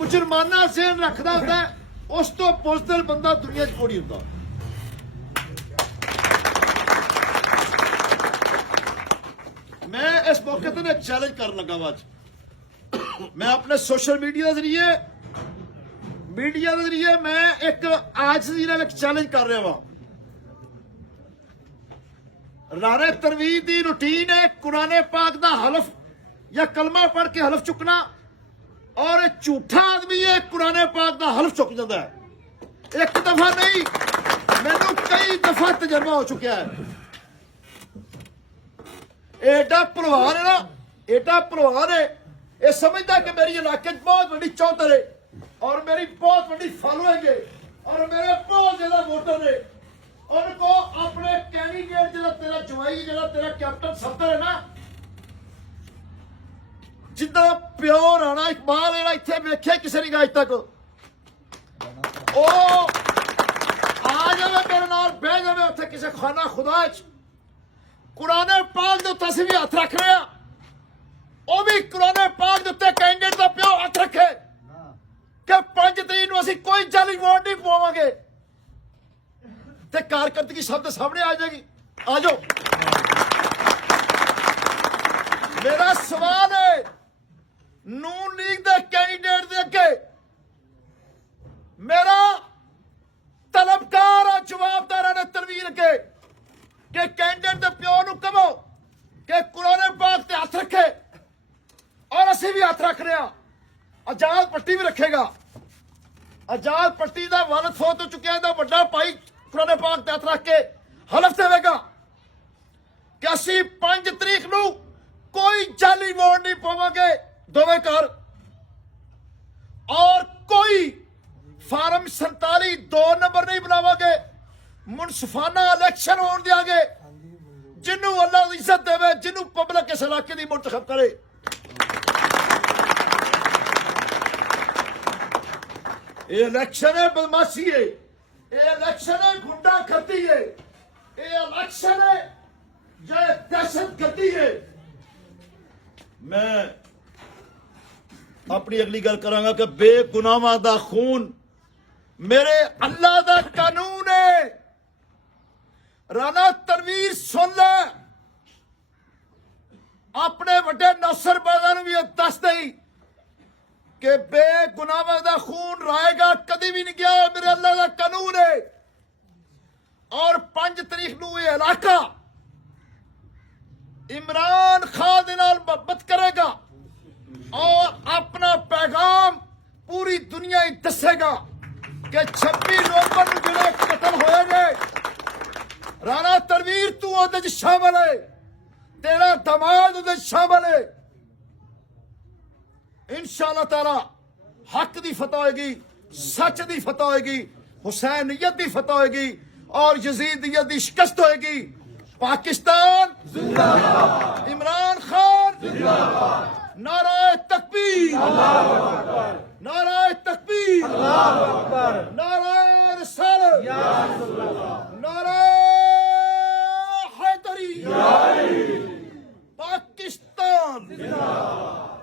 मुजरमाना सेन रखदा हुंदा उस तो बुज़दिल बंदा दुनिया च कोई नहीं हुंदा। मैं इस मौके ते एक चैलेंज कर लगा वा मैं अपने सोशल मीडिया के जरिए मैं एक आज एक चैलेंज कर रहा वा। राणे तनवीर की रूटीन है कुरान पाक का हलफ या कलमा पढ़ के हलफ चुकना और झूठा आदमी है कुरान पाक का हलफ चुक जाता है। एक दफा नहीं मैनू कई दफा तजर्बा हो चुका है। एडा भलवान है ना, एडा भलवान है, ये समझदा कि मेरी इलाके बहुत बड़ी चौधर है और मेरी बहुत बड़ी फॉलोइंग है और मेरे बहुत ज्यादा वोटर है। उनको अपने कैंडिडेट जो तेरा जवाई जो तेरा कैप्टन सफदर है ना, जिदा प्यो राणा इकबाल है इतने वेख्या किसी ने अज तक ओ आ जाए मेरे नाल बह जाए उत्थे किसी खाना खुदा कुरान पाक के उत्ते असीं भी हथ रख रहे हैं। वो भी कुरान पाक के उत्ते कैंडिडेट का प्यो हथ रखे कि 5 तरीक नूं असीं कोई जाली वोट नहीं पावांगे ते कारकर्दगी शब्द सामने आ जाएगी। आ जाओ। मेरा सवाल है नून लीग के कैंडिडेट दे अगे मेरा तलबकार जवाबदार है तनवीर के कि कैंडिडेट के प्यो नूं कहो कि कुरान पाक ते हथ रखे और असीं भी हथ रख रहे हैं। आजाद पट्टी भी रखेगा। आजाद पट्टी का वालद फौत हो चुका है, बड़ा भाई कुरान पाक ते हथ रख के हलफ देगा कि असीं 5 तरीक नूं कोई जाली वोट नहीं पावांगे दोवें घर और कोई फार्म 47 2 नंबर नहीं बनावांगे। मुनसिफाना इलेक्शन होने देंगे जिन्हों अल्लाह इज्जत देवे, जिन्हों पब्लिक इस इलाके की मुंतखब करे। ये इलेक्शन है बदमाशी है, ये इलेक्शन है गुंडा खत्ती है, ये इलेक्शन है जो दहशत गर्दी है। मैं अपनी अगली गल करांगा कि बेगुनाहां दा खून मेरे अल्लाह दा कानून है। राणा तनवीर सुन ले, अपने वड्डे नौसर बाजा नूं भी दस दई कि बेगुनाहां दा खून राएगा कदी भी नहीं गया। मेरे अल्लाह दा कानून है और 5 तरीक नूं ये इलाका इमरान खान दे नाल मोहब्बत करेगा और अपना पैगाम पूरी दुनिया ही दसेगा कि 26 नवंबर नूं जिहड़े कतल होए ने राणा तनवीर तू उहदे च शामिल है, तेरा दमाद उहदे च शामिल है। इंशाअल्लाह ताला हक दी फतह होएगी, सच दी फतह होएगी, हुसैनियत दी फतह होएगी और यजीदियत दी शिकस्त होएगी। पाकिस्तान जिंदाबाद, इमरान खान जिंदाबाद, नाराए तकबीर, नाराए तकबीर, नाराए रिसालत, नाराए हैदरी, पाकिस्तान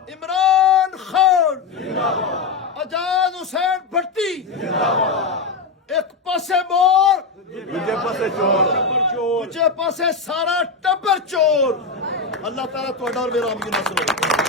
इमरान खान, आजाद हुसैन भट्टी, एक पासे मोर दूजे पासे चोर, दूजे पासे सारा टब्बर चोर। अल्लाह ताला तुहाडा और मेरा आमीन सुनो।